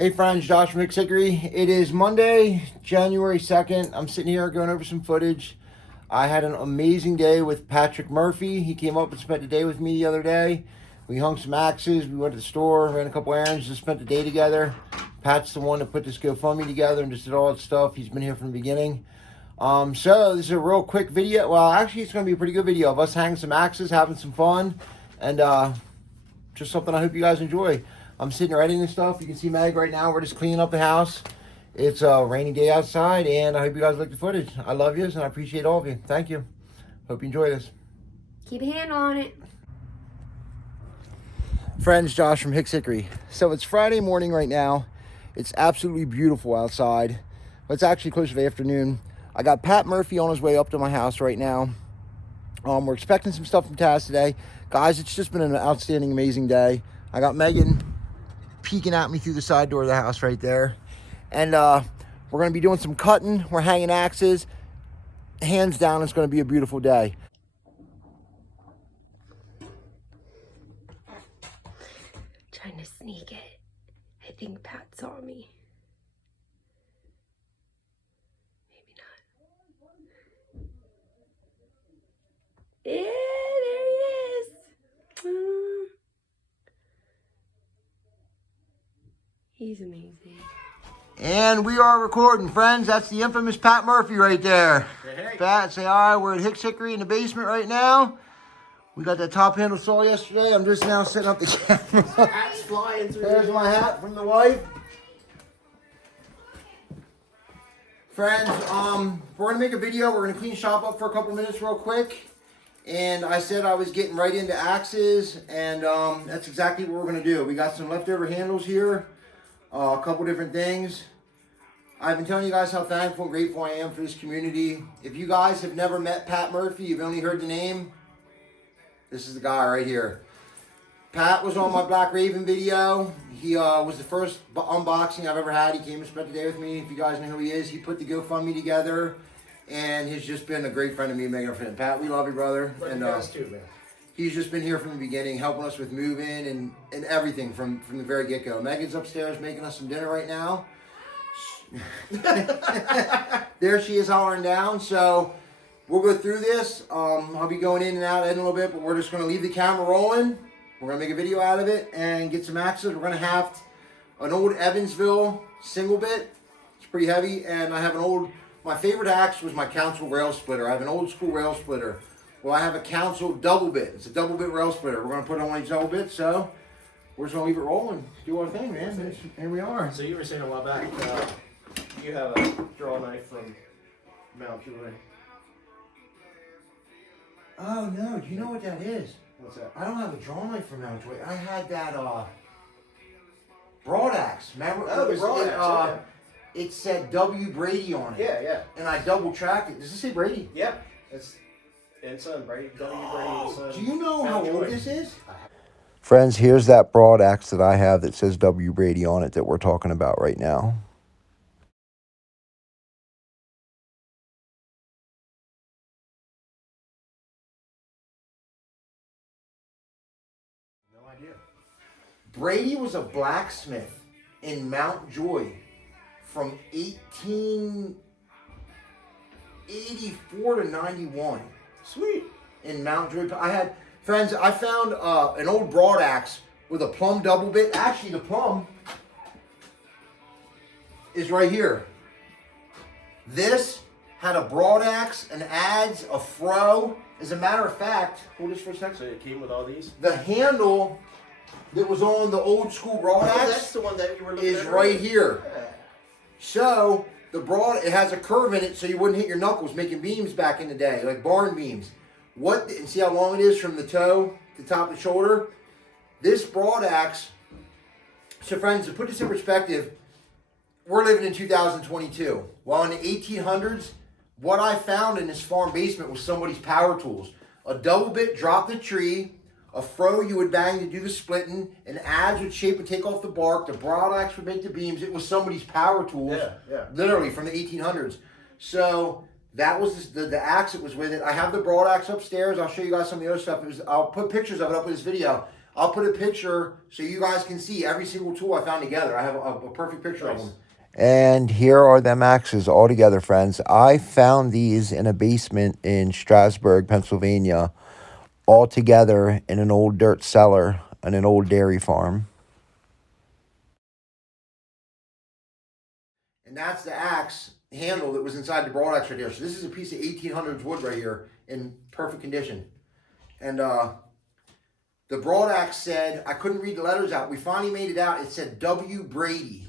Hey friends, Josh from Hickory. It is Monday, January 2nd. I'm sitting here going over some footage. I had an amazing day with Patrick Murphy. He came up and spent the day with me the other day. We hung some axes, we went to the store, ran a couple errands, just spent the day together. Pat's the one that put this GoFundMe together and just did all that stuff. He's been here from the beginning. So this is a real quick video. Well, actually it's going to be a pretty good video of us hanging some axes, having some fun, and just something I hope you guys enjoy. I'm sitting here editing stuff. You can see Meg right now. We're just cleaning up the house. It's a rainy day outside, and I hope you guys like the footage. I love you, and I appreciate all of you. Thank you. Hope you enjoy this. Keep a handle on it. Friends, Josh from Hickory. So it's Friday morning right now. It's absolutely beautiful outside. But it's actually closer to afternoon. I got Pat Murphy on his way up to my house right now. We're expecting some stuff from Taz today. Guys, it's just been an outstanding, amazing day. I got Megan peeking at me through the side door of the house right there. And we're going to be doing some cutting. We're hanging axes. Hands down, it's going to be a beautiful day. Trying to sneak it. I think Pat saw me. Maybe not. Yeah, there he is. He's amazing. And we are recording, friends. That's the infamous Pat Murphy right there. Hey. Pat, say hi. We're at Hickory in the basement right now. We got that top handle saw yesterday. I'm just now setting up the camera. Hat's flying through. There's my hat from the wife. Friends, we're going to make a video. We're going to clean shop up for a couple minutes real quick. And I said I was getting right into axes, and that's exactly what we're going to do. We got some leftover handles here. A couple different things. I've been telling you guys how thankful and grateful I am for this community. If you guys have never met Pat Murphy, you've only heard the name, this is the guy right here. Pat was on my Black Raven video. He was the first unboxing I've ever had. He came and spent the day with me. If you guys know who he is, he put the GoFundMe together, and he's just been a great friend of me and Megan. Pat, we love you, brother. Love and you guys too, man. He's just been here from the beginning, helping us with moving and everything from the very get-go. Megan's upstairs making us some dinner right now. There she is hollering down. So we'll go through this. I'll be going in and out in a little bit, but we're just going to leave the camera rolling. We're going to make a video out of it and get some axes. We're going to have an old Evansville single bit. It's pretty heavy. And I have my favorite axe was my Council Railsplitter. I have an old school Railsplitter. Well, I have a Council double bit. It's a double bit Railsplitter. We're going to put on each double bit, so we're just going to leave it rolling. Do our thing, man. Here we are. So you were saying a while back, you have a draw knife from Mount Joy. Oh, no. Do you know what that is? What's that? I don't have a draw knife from Mountjoy. I had that broad axe. Remember? Oh, the broad axe, okay. It said W. Brady on it. Yeah, yeah. And I double tracked it. Does it say Brady? Yeah. It's son, Brady. W. Brady, son. Do you know how Mountjoy. old this is? Friends, here's that broad axe that I have that says W. Brady on it that we're talking about right now. No idea. Brady was a blacksmith in Mountjoy from 1884 to 91. Sweet. In Mountjoy. I found an old broad axe with a plumb double bit. Actually, the plumb is right here. This had a broad axe, an adze, a fro. As a matter of fact, hold this for a second. So it came with all these? The handle that was on the old school broad axe That's the one that you were looking is at right earlier. here. Yeah. So the broad, it has a curve in it so you wouldn't hit your knuckles making beams back in the day, like barn beams. And see how long it is from the toe to the top of the shoulder? This broad axe, so friends, to put this in perspective, we're living in 2022. Well, in the 1800s, what I found in this farm basement was somebody's power tools. A double bit dropped the tree, a fro you would bang to do the splitting, an adze would shape and take off the bark, the broad axe would make the beams. It was somebody's power tools, literally from the 1800s. So that was the axe that was with it. I have the broad axe upstairs. I'll show you guys some of the other stuff. I'll put pictures of it up in this video. I'll put a picture so you guys can see every single tool I found together. I have a perfect picture of them. And here are them axes all together, friends. I found these in a basement in Strasburg, Pennsylvania, all together in an old dirt cellar on an old dairy farm. And that's the axe handle that was inside the broad axe right here. So this is a piece of 1800s wood right here in perfect condition. And the broad axe said, I couldn't read the letters out. We finally made it out. It said W. Brady.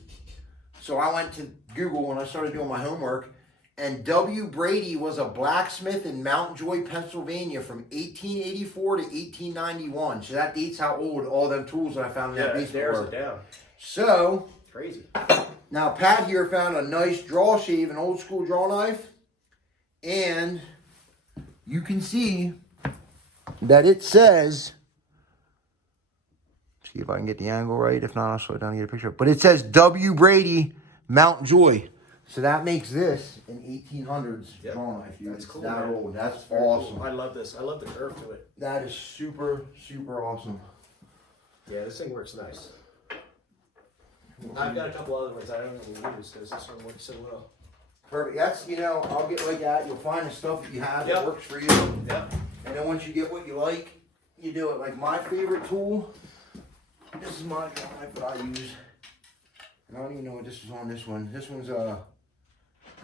So I went to Google and I started doing my homework. And W. Brady was a blacksmith in Mount Joy, Pennsylvania from 1884 to 1891. So that dates how old all them tools that I found in that basement were. It down. So, Crazy. Now Pat here found a nice draw shave, an old school draw knife. And you can see that it says, see if I can get the angle right. If not, I'll slow it down and get a picture. But it says W. Brady Mount Joy. So that makes this an 1800s draw knife, dude. That's cool. That man. old. That's awesome. Cool. I love this. I love the curve to it. That is super, super awesome. Yeah, this thing works nice. I've got a couple other ones I don't really use because this one works so well. Perfect. That's, you know, I'll get like that. You'll find the stuff that you have that works for you. Yep. And then once you get what you like, you do it. Like my favorite tool, this is my draw knife that I use. And I don't even know what this is on this one. This one's, I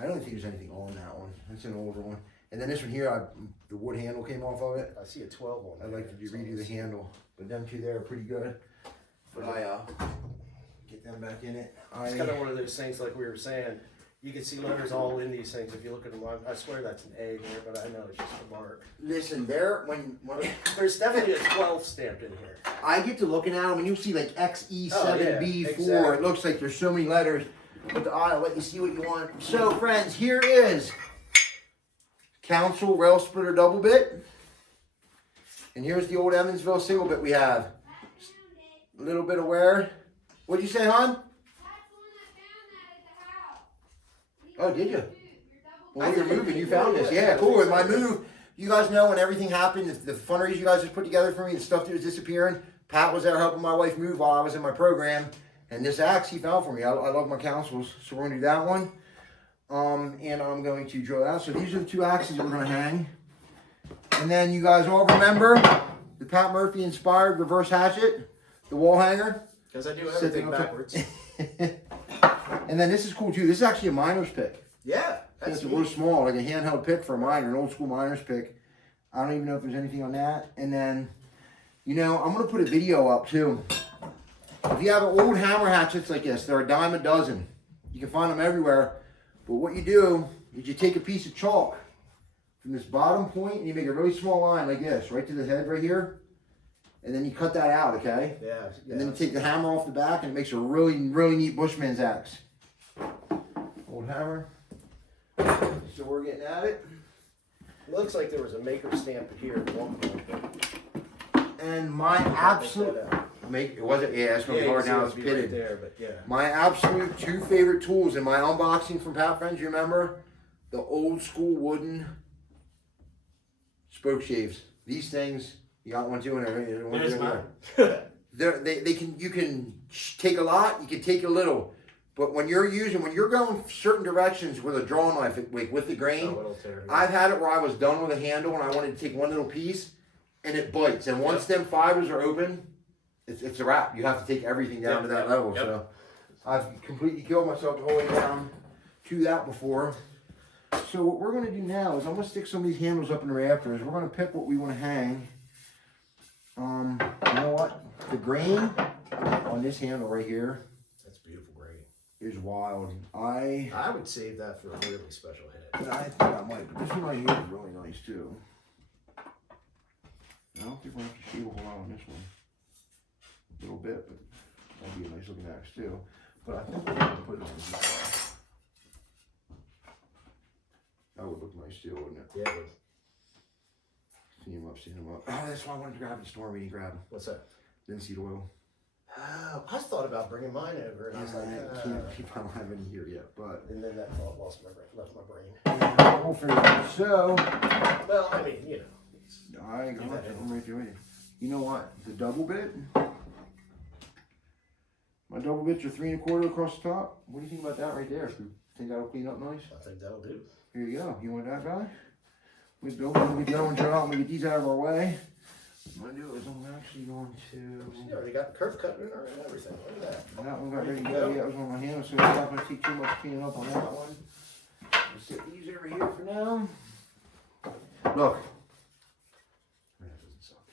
don't think there's anything on that one. That's an older one. And then this one here, the wood handle came off of it. I see a 12 on I'd like to redo the handle. But them two there are pretty good. But I, get them back in it. It's kind of one of those things like we were saying. You can see letters all in these things if you look at them. I swear that's an A there, but I know it's just a mark. Listen, when There's definitely a 12 stamped in here. I get to looking at them, and you'll see like XE7B4. exactly. It looks like there's so many letters, but I'll let you see what you want. So, friends, here is Council Railsplitter double bit, and here's the old Emmonsville single bit we have. A little bit of wear. What'd you say, hon? Oh, did you? Well, you're moving. You found this. Yeah, cool. In my move, you guys know when everything happened, the fundraiser you guys just put together for me, the stuff that was disappearing, Pat was there helping my wife move while I was in my program. And this axe he found for me. I love my councils. So we're going to do that one. And I'm going to draw that. So these are the two axes that we're going to hang. And then you guys all remember the Pat Murphy inspired reverse hatchet, the wall hanger. Because I do everything backwards. And then this is cool too. This is actually a miner's pick. Yeah. It's a little small, like a handheld pick for a miner, an old school miner's pick. I don't even know if there's anything on that. And then, you know, I'm going to put a video up too. If you have old hammer hatchets like this, they're a dime a dozen. You can find them everywhere. But what you do is you take a piece of chalk from this bottom point and you make a really small line like this, right to the head right here. And then you cut that out, okay? Yeah. And then you take the hammer off the back and it makes a really, really neat Bushman's axe. Old hammer. So we're getting at it. It looks like there was a maker stamp here at one point. And my absolute it wasn't, yeah, it's gonna be hard now, it's pitted. Right there, but yeah. My absolute two favorite tools in my unboxing from Pat Friends, you remember? The old school wooden spoke shaves. These things, you got one too in there. There's mine. You can take a lot, you can take a little. But when you're going certain directions with a draw knife, like with the grain, I've had it where I was done with a handle and I wanted to take one little piece and it bites. And once them fibers are open, it's a wrap. You have to take everything down to that level. So I've completely killed myself the whole way down to that before. So what we're going to do now is I'm going to stick some of these handles up in the rafters. We're going to pick what we want to hang. You know what? The grain on this handle right here. That's beautiful grain. Is wild. I would save that for a really special head. I think I might, but this one right here is really nice too. I don't think we'll have to shave a whole lot on this one. A little bit, but that'd be a nice looking axe too. But I think we're going to put it on this. That would look nice too, wouldn't it? Yeah, it would. See him up. Oh, that's why I wanted to grab the storm meeting grab. What's that? Linseed oil. Oh, I thought about bringing mine over, and I was like, I don't have any here yet, but. And then that thought left my brain. We'll figure it out. So. Well, I mean, you know. I got it. I'm right there with you. You know what? The double bit. My double bits are 3 1/4 across the top. What do you think about that right there? Think that'll clean up nice? I think that'll do. Here you go. You want that guy? We build it. We get the other ones out. We get these out of our way. What I'm gonna do is I'm actually going to. You already got the curve cut in there and everything. Look at that. That one got ready to go. Yeah, it was on my hand, so it's not going to take too much cleaning up on that one. We'll set these over here for now. Look. That doesn't suck.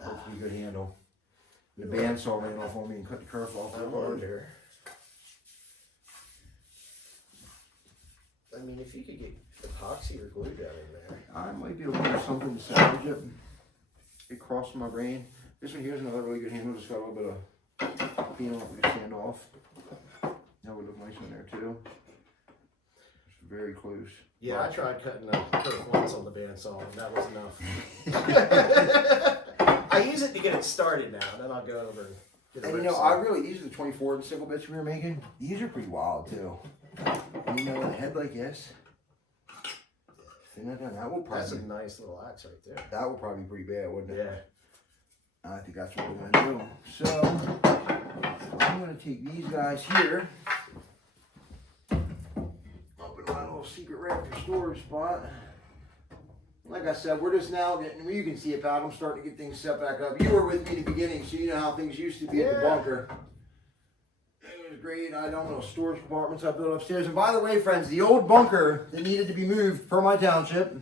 Hopefully good handle. The bandsaw ran off on me and cut the kerf off. I'm on there. I mean, if you could get epoxy or glue down in there. I might be able to do something to salvage it. It crossed my brain. This one here's another really good handle. Just got a little bit of cleaning up with the sand off. That would look nice in there too. It's very close. Yeah, I tried cutting the curve once on the bandsaw, and that was enough. I use it to get it started now, and then I'll go over and get it. And you know, I really, these are the 24 single bits we were making. These are pretty wild too. And you know, a head like this. That will probably. That's a nice little axe right there. That would probably be pretty bad, wouldn't it? Yeah. I think that's what we're gonna do. So I'm gonna take these guys here. Up in my little secret raptor storage spot. Like I said, we're just now getting. You can see it, Pat. I'm starting to get things set back up. You were with me in the beginning, so you know how things used to be at the bunker. It was great. I don't know storage compartments I built upstairs. And by the way, friends, the old bunker that needed to be moved per my township,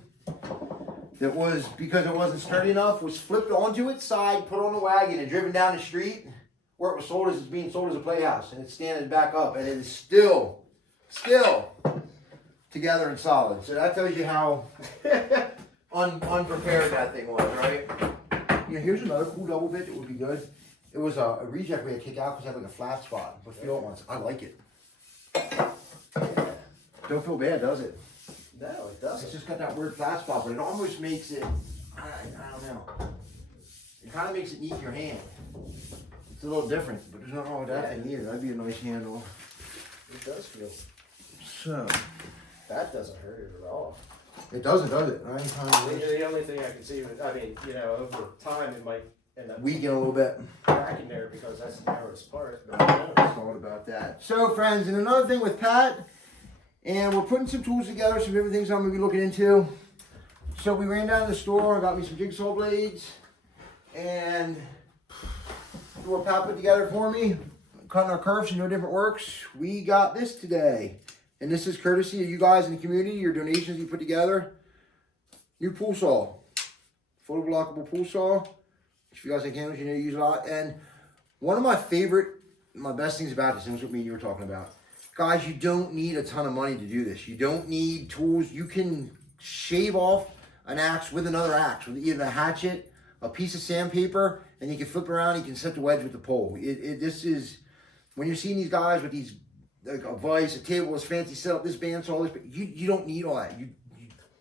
that was because it wasn't sturdy enough, was flipped onto its side, put on a wagon, and driven down the street where it was sold as it's being sold as a playhouse, and it's standing back up, and it is still together and solid. So that tells you how unprepared that thing was, right? You know, here's another cool double bit that would be good. It was a reject we had to kick out because it had like a flat spot, but feel it once. I like it. Don't feel bad, does it? No, it doesn't. It's just got that weird flat spot, but it almost makes it, I don't know. It kind of makes it neat in your hand. It's a little different, but there's nothing wrong with that thing either. That'd be a nice handle. It does feel. So. That doesn't hurt it at all. It doesn't, does it? The only thing I can see, I mean, you know, over time it might end up weaken a little bit. cracking there because that's the narrowest part. But I thought about that. So, friends, and another thing with Pat, and we're putting some tools together, some different things I'm going to be looking into. So we ran down to the store and got me some jigsaw blades, and what Pat put together for me, cutting our curves and no different works. We got this today, and this is courtesy of you guys in the community, your donations you put together. New pool saw, photo blockable pool saw. If you guys like handles, you know you use a lot. And one of my best things about this, and this is what me and you were talking about. Guys, you don't need a ton of money to do this. You don't need tools. You can shave off an axe with another axe, with either a hatchet, a piece of sandpaper, and you can flip around, you can set the wedge with the pole. This is, when you're seeing these guys with these, like a vise, a table, this fancy setup, this bandsaw, this, you don't need all that.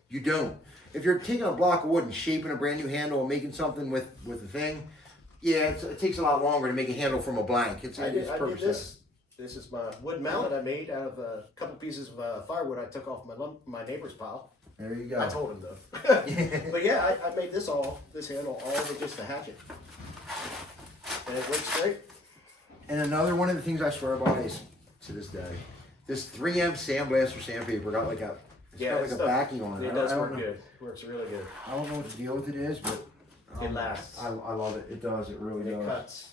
You don't. If you're taking a block of wood and shaping a brand new handle and making something with the thing, yeah, it takes a lot longer to make a handle from a blank. I did this. This is my wood mallet I made out of a couple pieces of firewood I took off my neighbor's pile. There you go. I told him though. But yeah, I made this handle all with just a hatchet. And it works great. And another one of the things I swear by is, to this day, this 3M sandblaster sandpaper got like a backing on it. It does work good. Works really good. I don't know what the deal with it is, but it lasts. I love it. It does. It really does. It cuts.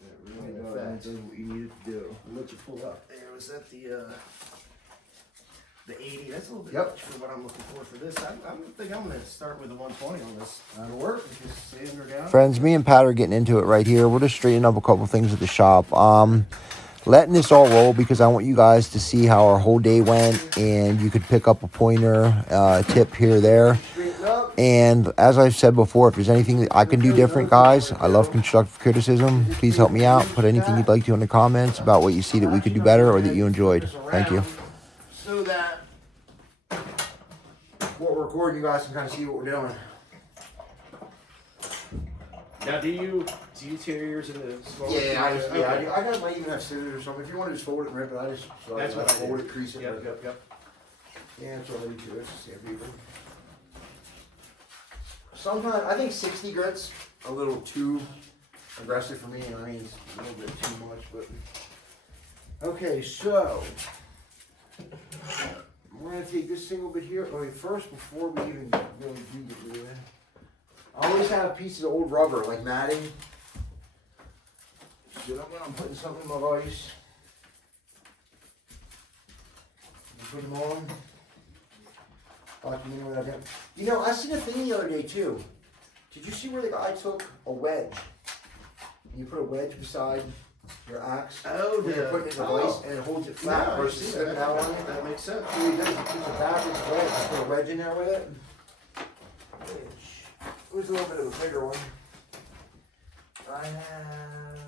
It really does. And it does what you need it to do. I'll let you pull up. There was that the 80. That's a little bit much much for what I'm looking for this. I think I'm going to start with the 120 on this. That'll work. Just sand her down. Friends, me and Pat are getting into it right here. We're just straightening up a couple things at the shop. Letting this all roll because I want you guys to see how our whole day went, and you could pick up a pointer, tip here or there. And as I've said before, if there's anything that I can do different, guys, I love constructive criticism. Please help me out. Put anything you'd like to in the comments about what you see that we could do better or that you enjoyed. Thank you. So that what we're recording, you guys can kind of see what we're doing. Now, do you tear yours into small? Yeah, I got might even have scissors or something. If you want to just fold it and rip it, That's what I fold it, crease it. Yep. Yeah, it's already too. It's just sandpaper. sometimes I think 60 grit's a little too aggressive for me. I mean, it's a little bit too much, but okay. So we're gonna take this single bit here. Okay, first before we even really do get rid of it, I always have pieces of old rubber like matting. So when I'm putting something in my vise, I put them on. You know, I seen a thing the other day too. Did you see where the guy took a wedge? And you put a wedge beside your axe. Oh, when you're putting it in the vise, and it holds it flat No, versus slipping out on it. That makes sense. So he does, he puts a backwards wedge, and put a wedge in there with it. Which was a little bit of a bigger one. I have.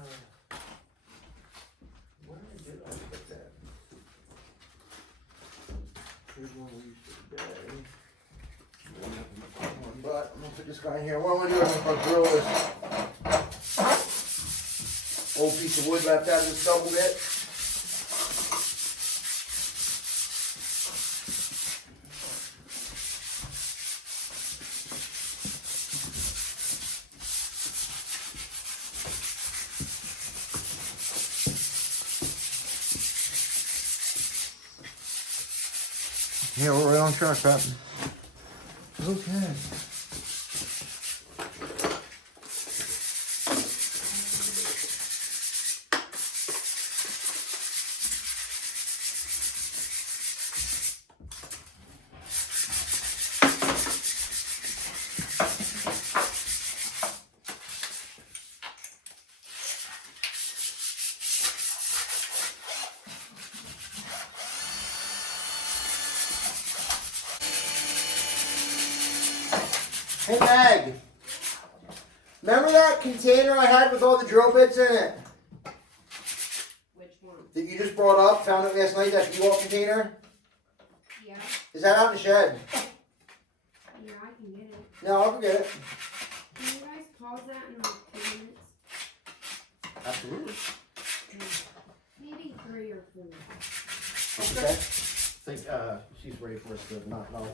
Where did I put that? Here's one we used today. But I'm gonna put this guy in here. What I'm gonna do is I'm gonna drill this old piece of wood left out of this double bit. Yeah, we're right on track, Pat. Okay. Hey Meg, remember that container I had with all the drill bits in it? Which one? That you just brought up, found it last night, that U-Haul container? Yeah. Is that out in the shed? Yeah, I can get it. No, I'll go get it. Can you guys pause that in like 2 minutes? Absolutely. Maybe 3 or 4. Okay. I think she's ready for us to knock off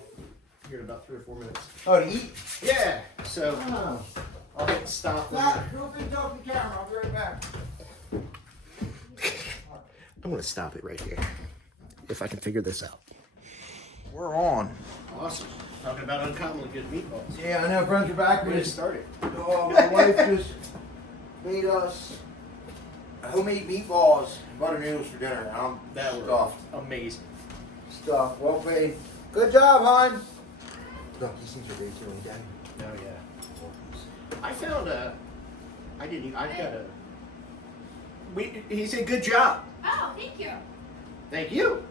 here in about 3 or 4 minutes. Oh, to eat? Yeah. So Oh. I'll hit stop. Matt, go up and talk to the camera. I'll be right back. I'm gonna stop it right here. If I can figure this out. We're on. Awesome. Talking about uncommonly good meatballs. Yeah, I know, friends are back. We just started. Oh, my wife just made us homemade meatballs and butter noodles for dinner. I'm That was stuffed. amazing. Stuff. Well played. Good job, hon. Look, these things are great too, ain't they? Oh yeah. I found he said good job. Oh, thank you. Thank you.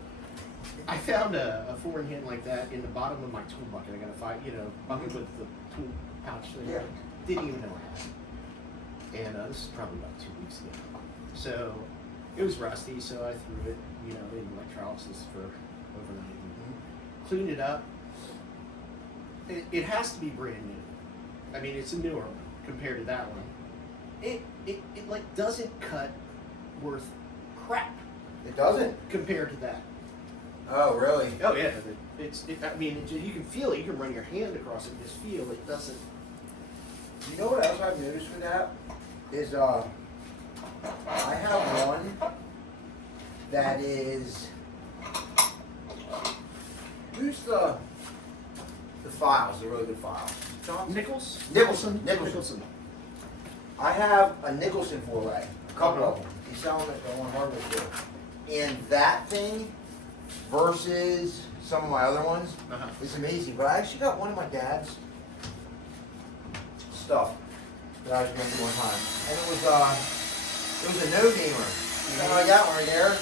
I found a 4-in-hand like that in the bottom of my tool bucket. I got a bucket with the tool pouch thing. Yeah. Didn't even know I had it. And this is probably about 2 weeks ago. So it was rusty, so I threw it, in electrolysis for overnight. Cleaned it up. It has to be brand new. I mean, it's a newer one compared to that one. It like doesn't cut worth crap It doesn't. compared to that. Oh, really? Oh yeah, you can feel it. You can run your hand across it and just feel it doesn't. You know what else I've noticed with that is I have one that is who's the files, the really good files. Nicholson. I have a Nicholson four-way, a couple of them. He's selling it on hardware store. And that thing versus some of my other ones is amazing. But I actually got one of my dad's stuff that I was going to do one time. And it was a no-namer. Kind of like that one right there.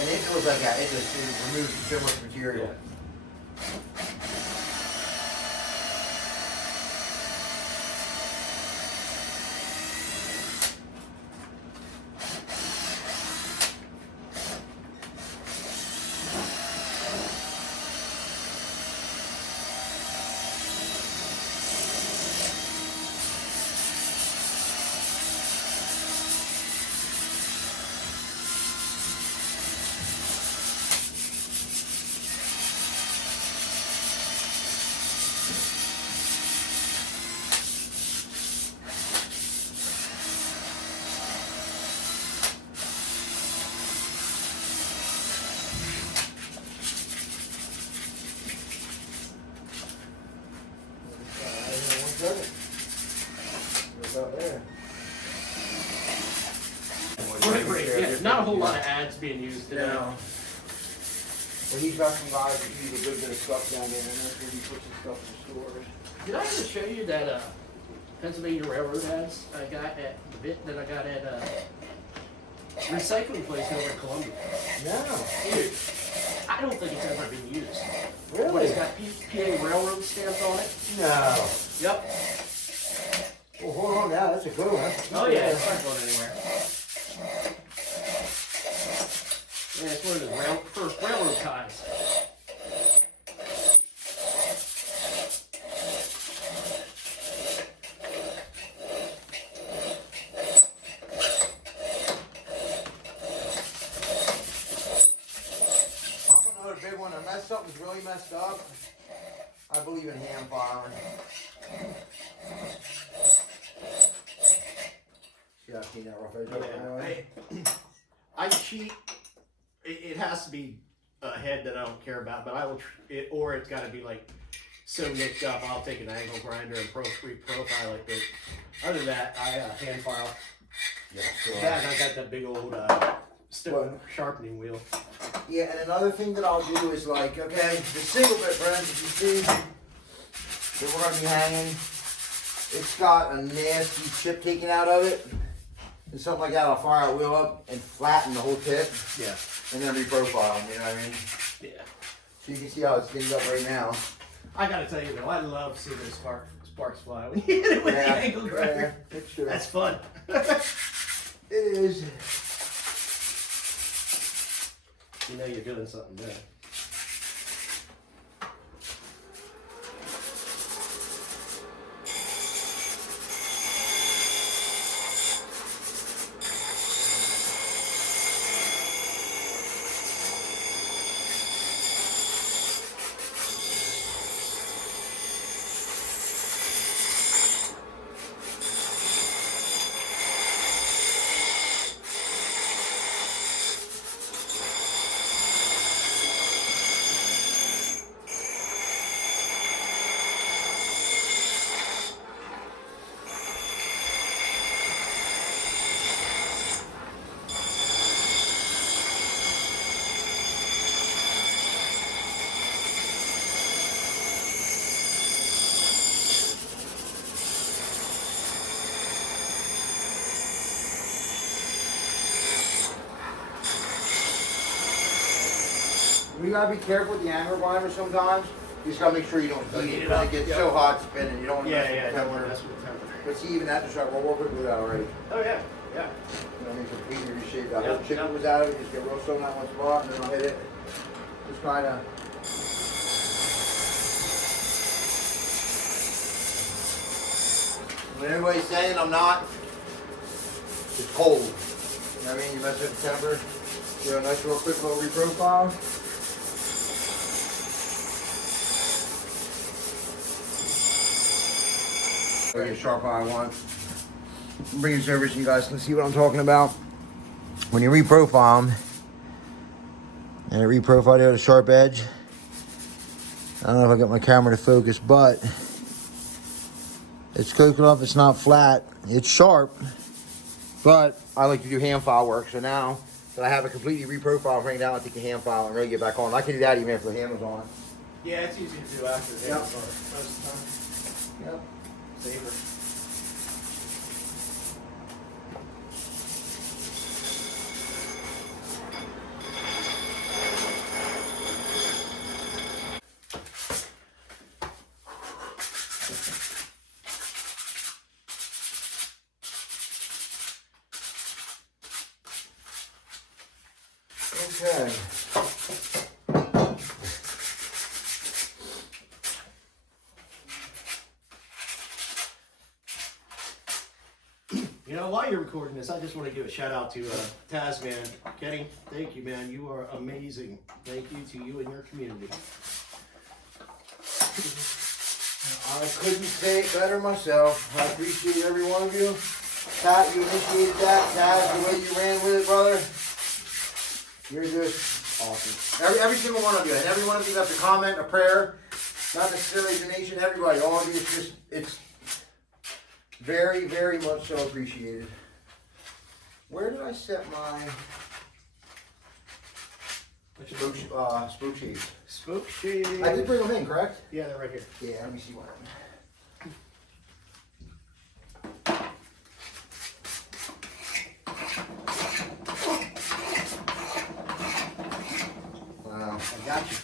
And it was like that. It removed so much material. Yeah. there. Right. Yeah, not a whole lot of ads being used today. No. Well, he's got some guys that use a good bit of stuff down there, and that's where he puts his stuff in the stores. Did I ever show you that Pennsylvania Railroad ads I got at that I got at recycling place over in Columbia? No. Dude, I don't think it's ever been used. But Really? it's got PA Railroad stamped on it. No. Yep. Well, hold on now. That's a good one. Oh yeah, it's not going anywhere. Yeah, it's one of the first railroad ties. Another big one. Unless something's really messed up, I believe in hand filing. See how clean that rough edge is? I cheat. It has to be a head that I don't care about, but I will, or it's got to be like so nicked up. I'll take an angle grinder and profile it. But other than that, I hand file. Yeah, sure. Yeah, I got that big old stone sharpening wheel. Yeah, and another thing that I'll do is like, okay, the single bit, friends, if you see that we're going to be hanging, it's got a nasty chip taken out of it. And something like that, I'll fire a wheel up and flatten the whole tip. Yeah. And then reprofile them, you know what I mean? Yeah. So you can see how it's thinned up right now. I gotta tell you though, I love seeing those sparks fly when you hit it with the angle grinder. Yeah, it's true. That's fun. It is. You know you're doing something there. You gotta be careful with the angle grinder sometimes. You just gotta make sure you don't heat it because it gets so hot spinning. You don't want to mess with the don't want to temperature. mess with the temperature. But see, even that just right, we're working with that already. Oh yeah, yeah. You know what I mean? Completely reshape that. Yep, Whole chicken yep. was out of it. Just get real slow in that one spot, and then I'll hit it. Just kind of. When everybody's saying I'm not, it's cold. You know what I mean? You mess with the temper. Do a nice, real quick little reprofile. Get a sharp eye one. Bring it over so you guys can see what I'm talking about. When you reprofile them, and I reprofiled it at a sharp edge. I don't know if I got my camera to focus, but it's cooking up. It's not flat. It's sharp, but I like to do hand file work. So now that I have it completely reprofiled, bring it down, I take the hand file and really get back on. I can do that even if the hand was on. Yeah, it's easy to do after the Yep. most of the time. Yep. Saver. Okay. You know, while you're recording this, I just want to give a shout out to Taz, man. Kenny, thank you, man. You are amazing. Thank you to you and your community. I couldn't say it better myself. I appreciate every one of you. Pat, you initiated that. Taz, the way you ran with it, brother. You're just awesome. Every single one of you. And every one of you left a comment, a prayer. Not necessarily a donation, everybody. All of you, it's just, Very, very much so appreciated. Where did I set my spoke shades? Spoke shade. I did bring them in, correct? Yeah, they're right here. Yeah, let me see one. Wow. I got you.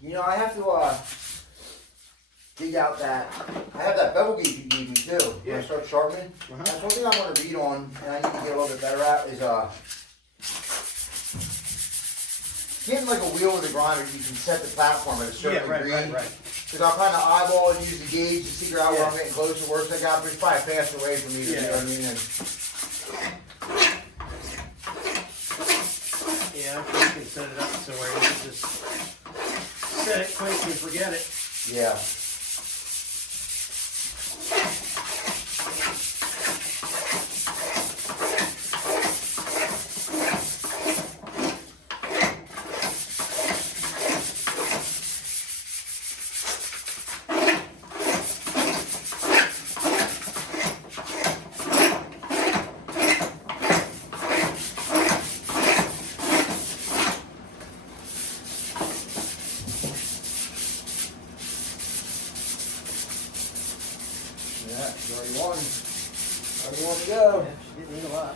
You know, I have to dig out that. I have that bevel gauge you gave me too. When Yeah. I start sharpening. That's one thing I want to read on, and I need to get a little bit better at is getting like a wheel with a grinder. You can set the platform at a certain degree. Right. Because I'll kind of eyeball and use the gauge to figure out where Yeah. I'm getting close to works I got, but it's probably a faster way for me to, you know what I mean? And Yeah, I'm sure you can set it up so where you can just set it quick and forget it. yeah. Yeah, she's already won. Already won to go. Yeah, she didn't need a lot.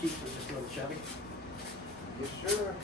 Keith was just doing the shoving. Yes, sir.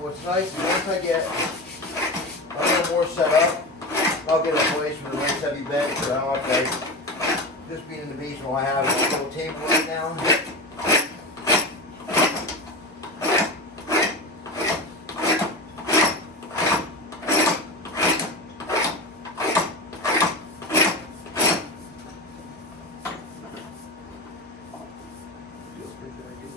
What's nice is once I get a little more set up, I'll get a place with a nice heavy bed for the house. Just being in the basement, I have a little table right now. Feels pretty good.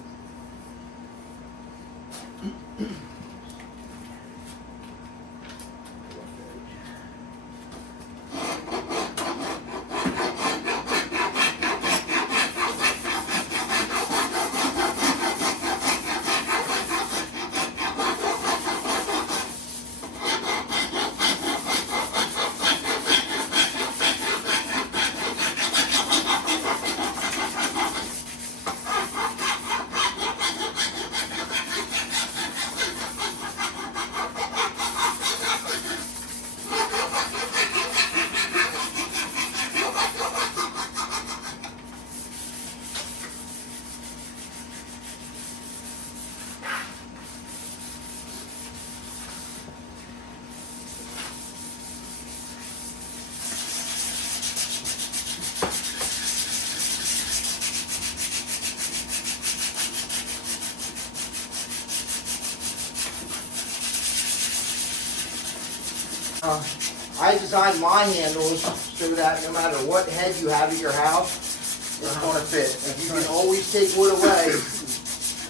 I designed my handles so that no matter what head you have at your house, it's going to fit. Like you can always take wood away,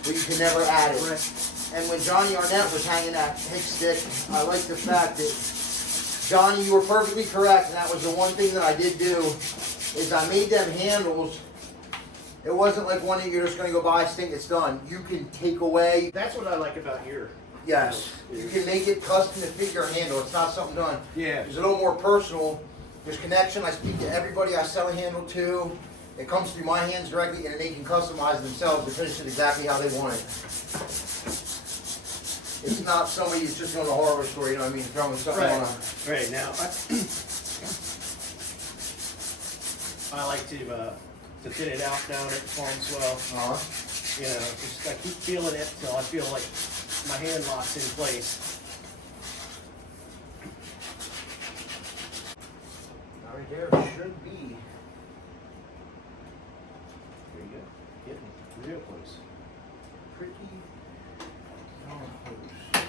but you can never add it. And when Johnny Arnett was hanging that hick stick, I like the fact that, Johnny, you were perfectly correct, and that was the one thing that I did do, is I made them handles It wasn't like one that you're just gonna go buy, think it's done. You can take away. That's what I like about here. Yes, you can make it custom to fit your handle. It's not something done. Yeah. It's a little more personal. There's connection. I speak to everybody I sell a handle to. It comes through my hands directly, and they can customize themselves to finish it exactly how they want it. It's not somebody who's just going to the hardware store, you know what I mean, throwing something Right. on a... Right, now, I like to thin it out down at the palm swell. You know, just I keep feeling it till I feel like my hand locks in place. Right there should be. There you go. Getting real close. Pretty darn close.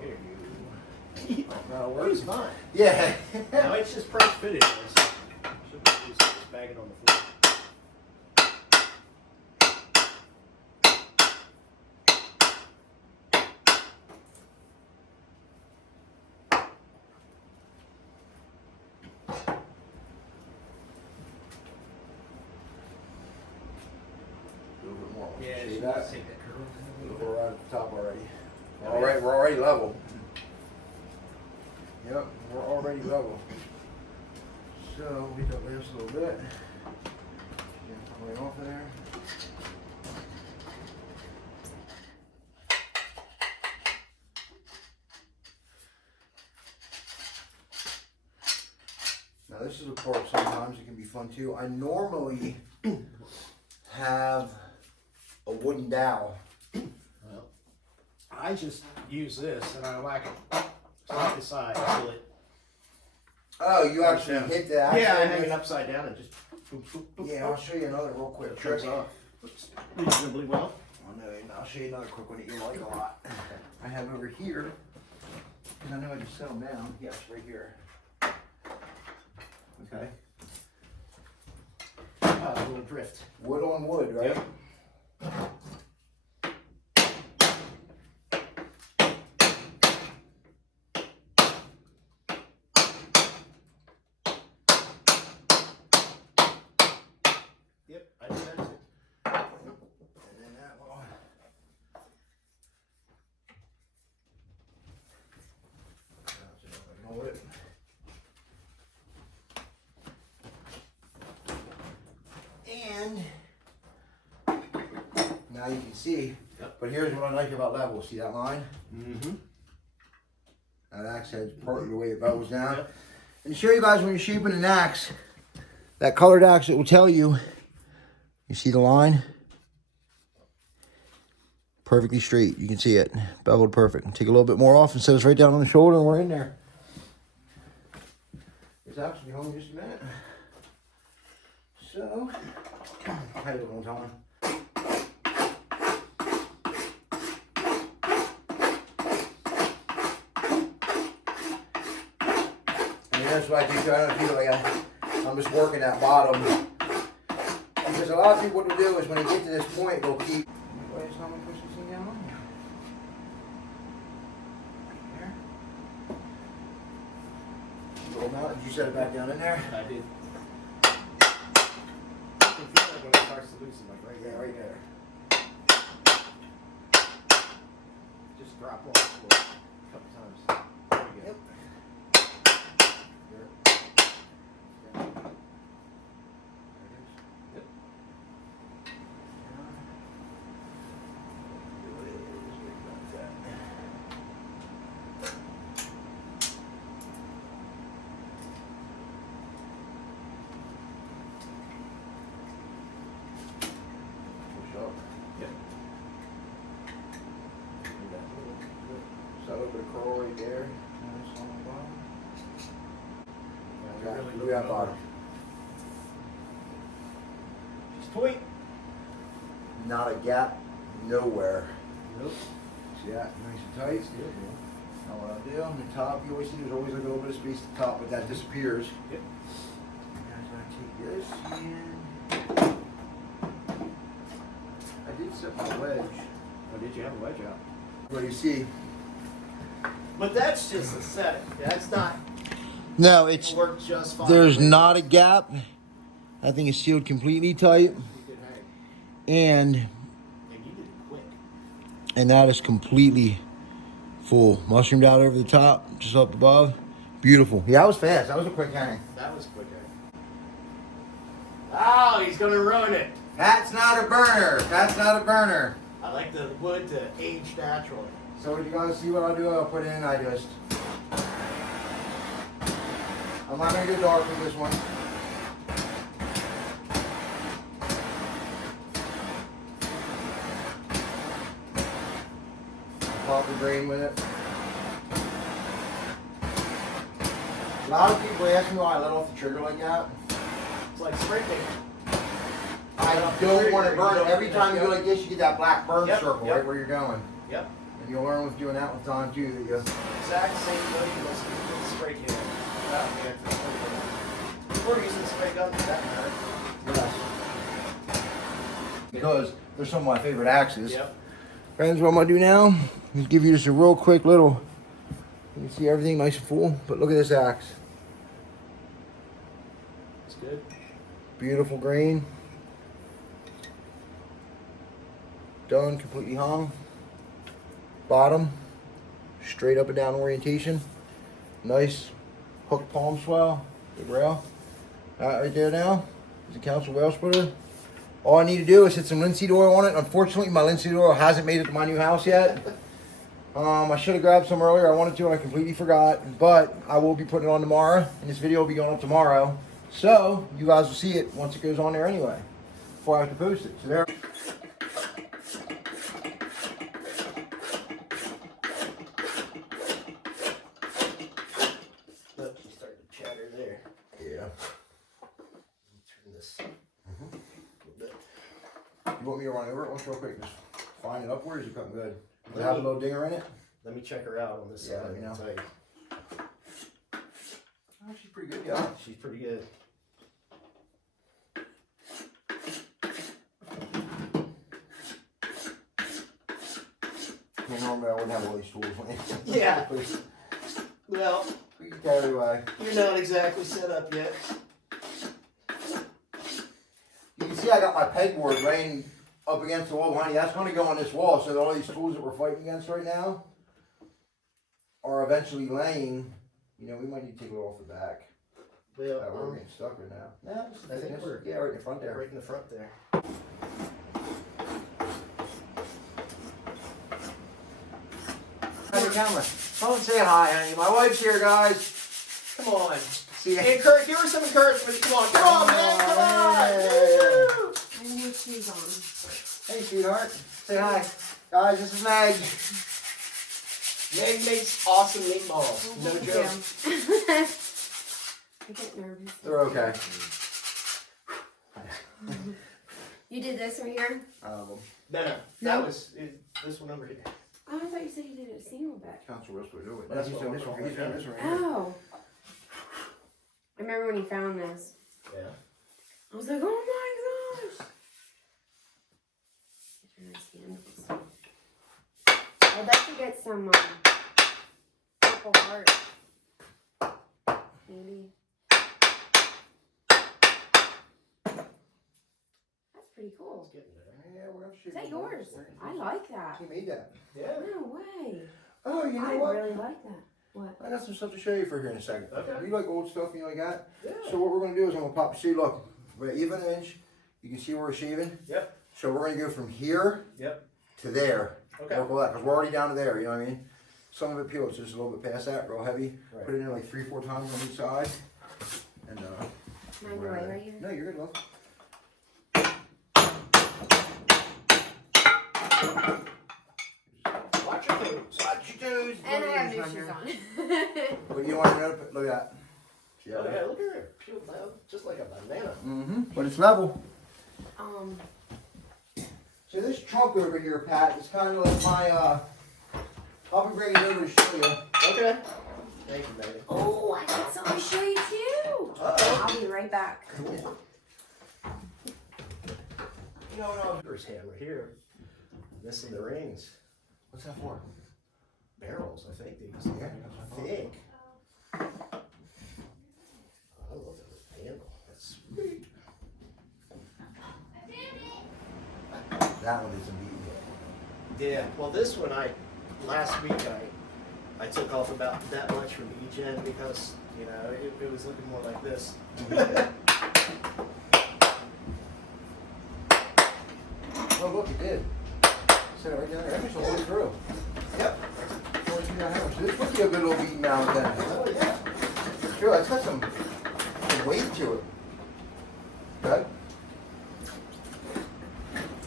Here you go. No, it works fine. Yeah. Now it's just press fitted. So should just bag it on the floor. A little bit more. Yeah, See just that? take that curl. We're right at the top already. We're already level. Yep, we're already level. So we got this a little bit. Get right off of there. Now this is a part sometimes it can be fun too. I normally have a wooden dowel. Well, I just use this and I whack it side to side until it. Oh, you actually hit that? Yeah, I hang it upside down and just. Boop, boop, boop, Yeah, I'll show you another real quick It trick. comes off reasonably well. Oh, no, I'll show you another quick one that you like a lot. I have over here, because I know I can set them down. Yes, right here. Okay. A little drift. Wood on wood, right? Yep. Yep, I do that too. And then that one. Hold it. And now you can see, but here's what I like about level. See that line? Mm-hmm. That axe head's part of the way it bevels down. Yep. And to show you guys when you're shaping an axe, that colored axe, it will tell you, you see the line? Perfectly straight. You can see it. Beveled perfect. Take a little bit more off and set us right down on the shoulder and we're in there. This axe will be home in just a minute. So, I had it one time. And that's what I do. I don't feel like I'm just working that bottom. Because a lot of people, what they'll do is when they get to this point, they'll keep. Wait, so I'm going to push this thing down on there. There. Little amount. Did you set it back down in there? I did. I can feel it when it starts to loosen, like right Yeah, there. right there. Just drop on the floor a couple times. There we go. Yep. Yep. Yep. So over the curl right there. Nice on the bottom. Yeah, Okay, really look at that bottom. Just tweak. Not a gap nowhere. Nope. See that? Nice and tight. Good, man. Now what I'll do on the top, you always see there's always like a little bit of space at the top, but that disappears. Yep. Guys, I take this and I did set my wedge. Oh, did you have a wedge out? Well, you see, But that's just a setting. That's not No, it's worked just fine. there's not a gap. I think it's sealed completely tight, You could hang. and And you did it quick. that is completely full. Mushroomed out over the top, just up above. Beautiful. Yeah, that was fast. That was a quick hang. That was quick hang. Oh, he's gonna ruin it. That's not a burner. That's not a burner. I like the wood to age naturally. So you guys see what I do? I'll put in. I'm not gonna go dark with this one. Pop the grain with it. A lot of people ask me why I let off the trigger like that. It's like sprinting. I don't want to burn it. Every time you go like this, you get that black burn circle right where you're going. Yep. And you'll learn with doing that with time too. That you Exact same way you must use the spray can. Or using the spray gun for that matter. yes. Because they're some of my favorite axes. Yep. Friends, what I'm gonna do now is give you just a real quick little. You can see everything nice and full, but look at this axe. It's good. Beautiful green. Done, completely hung. Bottom, straight up and down orientation. Nice hooked palm swell, good rail. Right there now is a Council Railsplitter. All I need to do is hit some linseed oil on it. Unfortunately, my linseed oil hasn't made it to my new house yet. I should have grabbed some earlier. I wanted to and I completely forgot. But I will be putting it on tomorrow. And this video will be going up tomorrow. So you guys will see it once it goes on there anyway. Before I have to post it. So there. Look, you started to chatter there. Yeah. Turn this a little bit. You want me to run over it once real quick? Just find it upwards. You cutting good. Does it have a little dinger in it? Let me check her out on this Yeah, side. let me know. I'll tell you. Oh, she's pretty good, yeah. She's pretty good. I mean, normally I wouldn't have all these tools. Yeah. Please. Well, We can carry away. you're not exactly set up yet. You can see I got my pegboard laying up against the wall behind you. That's going to go on this wall, so that all these tools that we're fighting against right now are eventually laying. You know, we might need to take it off the back. Well, We're getting stuck right now. No, I think we're yeah, right in the front there. right in the front there. Hi, the camera. Come and say hi, honey. My wife's here, guys. Come on. See ya. Encourage, give her some encouragement. Come on, man. Come on. Hey. Woo! I have new shoes on. Hey, sweetheart. Say hi. Guys, this is Meg. Meg makes awesome meatballs. Oh, No thank joke. you. I get nervous. They're okay. You did this right here? No. No. That was this one over here. Oh, I thought you said you did a single back. Council Railsplitter, do it. That's He's what doing we're this one. calling He's doing it. this one. Right here. Oh. I remember when you found this. Yeah. I was like, oh my gosh. Get your nice hands. I bet you get some purple heart. Maybe. That's pretty cool. It's getting there. Yeah, we're gonna shoot. Is that yours? I like that. He made that. Yeah. No way. Oh, you know I what? really like that. What? I got some stuff to show you for here in a second. Okay. You like old stuff, you like that? Yeah. So what we're gonna do is I'm gonna pop. See, look, we're at even inch. You can see where we're shaving. Yep. So we're gonna go from here Yep. to there. Okay. Work all that because we're already down to there. You know what I mean? Some of it peels just a little bit past that, real heavy. Right. Put it in like 3-4 times on each side. And Mind your way right here? no, you're good, love. Watch your toes. Watch your toes. And I have new Right shoes here. on. What do you want to know? Look at that. See Oh that? yeah, look at her. Peeled down just like a banana. Mm-hmm. But it's level. um, So this trunk over here, Pat, is kind of like my, I'll be bringing it over to show you. Okay. Thank you, baby. oh, I got something to show you too. Uh-oh. I'll be right back. You know what? First hammer here. Missing the rings. What's that for? barrels, I think. They used to Yeah, have. that's I what I think. I love that little handle. That's sweet. That one isn't beaten yet. Yeah, well, this one last week I took off about that much from each end because, you know, it was looking more like this. Oh, look, it did. Set it right down there. That makes all the way through. Yep. So this would be a good little beaten mount then. Oh, yeah. Sure, it's got some weight to it. Okay.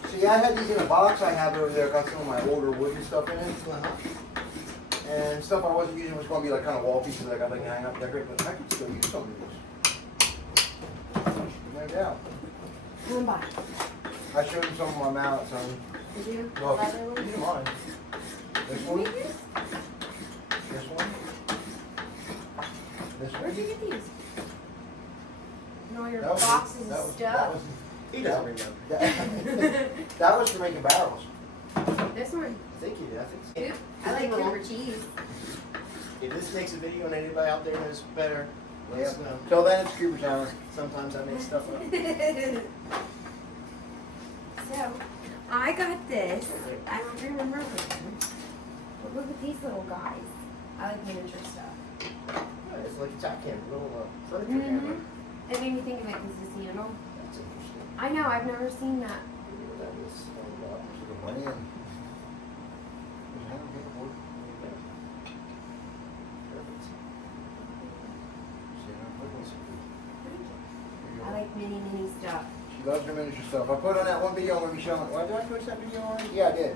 See, I had these in a box I have over there. Got some of my older wood and stuff in it. And stuff I wasn't using was going to be like kind of wall pieces that I got like hang up decorate, but I could still use some of these. No doubt. Come by. I showed him some of my mounts on. Did you? Well, Leather you ones? don't mind. This one? This one? This Where'd you one? get these? And all your That was- boxes that of was- stuff. He doesn't remember. That was for making barrels. This one. I think he did. I think Oop, I like Cooper cheese. If this makes a video and anybody out there knows better, let us know. Till then, it's Cooper's Island. Sometimes I make stuff up. So, I got this. I don't remember when. But look at these little guys. I like miniature stuff. It's like a tack hammer, little furniture Mm-hmm. hammer. It made me think of it because this handle. That's interesting. I know, I've never seen that. Maybe what that is all about. Should have went in. Perfect. I like mini stuff. She loves her miniature stuff. I put on that one video I'm going to be showing. Why did I post that video on? Yeah, I did.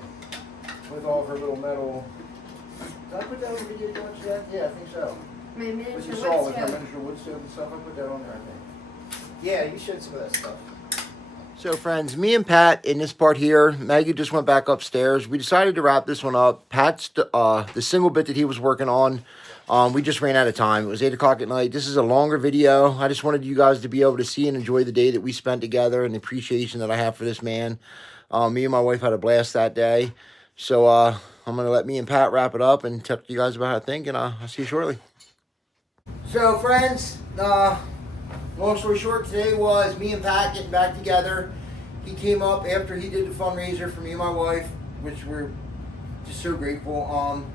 With all of her little metal. Did I put that on the video you watched that? Yeah, I think so. My What miniature you saw wood with her stove. miniature wood stove and stuff, I put that on there, I think. Yeah, you showed some of that stuff. So friends, me and Pat in this part here, Maggie just went back upstairs. We decided to wrap this one up. Pat's, the single bit that he was working on, we just ran out of time. It was 8 o'clock at night. This is a longer video. I just wanted you guys to be able to see and enjoy the day that we spent together and the appreciation that I have for this man. Me and my wife had a blast that day. So I'm going to let me and Pat wrap it up and talk to you guys about how I think, and I'll see you shortly. So, friends, long story short, today was me and Pat getting back together. He came up after he did the fundraiser for me and my wife, which we're just so grateful.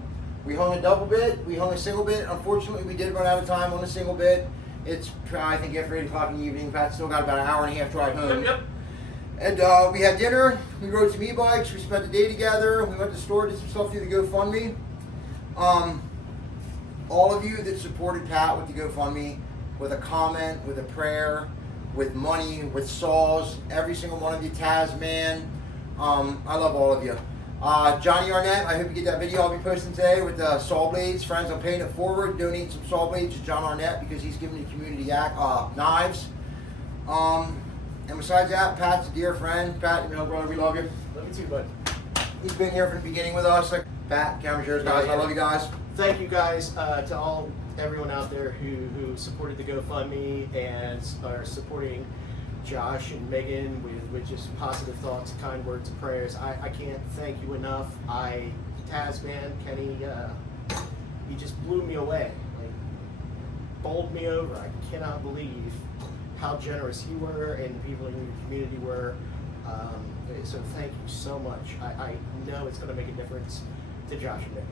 We hung a double bit, we hung a single bit. Unfortunately, we did run out of time on the single bit. It's, I think, after 8 o'clock in the evening. Pat's still got about an hour and a half drive home. Yep. And we had dinner, we rode some e-bikes, we spent the day together, we went to the store, did some stuff through the GoFundMe. All of you that supported Pat with the GoFundMe, with a comment, with a prayer, with money, with saws, every single one of you, Tasman, I love all of you. Johnny Arnett, I hope you get that video I'll be posting today with the saw blades. Friends, I'm paying it forward, donate some saw blades to John Arnett because he's giving the community knives. And besides that, Pat's a dear friend. Pat, you know, brother, we love you. Love you too, bud. He's been here from the beginning with us. Like Pat, camera shares, guys. I love you guys. Thank you guys to everyone out there who supported the GoFundMe and are supporting Josh and Megan with just positive thoughts, kind words, and prayers. I can't thank you enough. Tasman, Kenny, he just blew me away, like bowled me over. I cannot believe how generous you were and the people in your community were. So thank you so much. I know it's going to make a difference to Josh and Megan.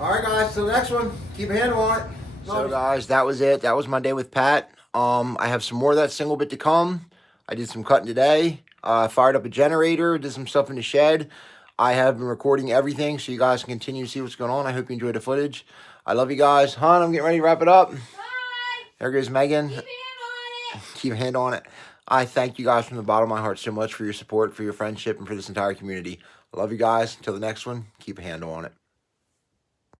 All right, guys. Till the next one. Keep a handle on it. So guys, that was it. That was my day with Pat. I have some more of that single bit to come. I did some cutting today. I fired up a generator, did some stuff in the shed. I have been recording everything so you guys can continue to see what's going on. I hope you enjoyed the footage. I love you guys. Hon, I'm getting ready to wrap it up. Bye! There goes Megan. Keep your hand on it! Keep a hand on it. I thank you guys from the bottom of my heart so much for your support, for your friendship, and for this entire community. I love you guys. Until the next one, keep a handle on it.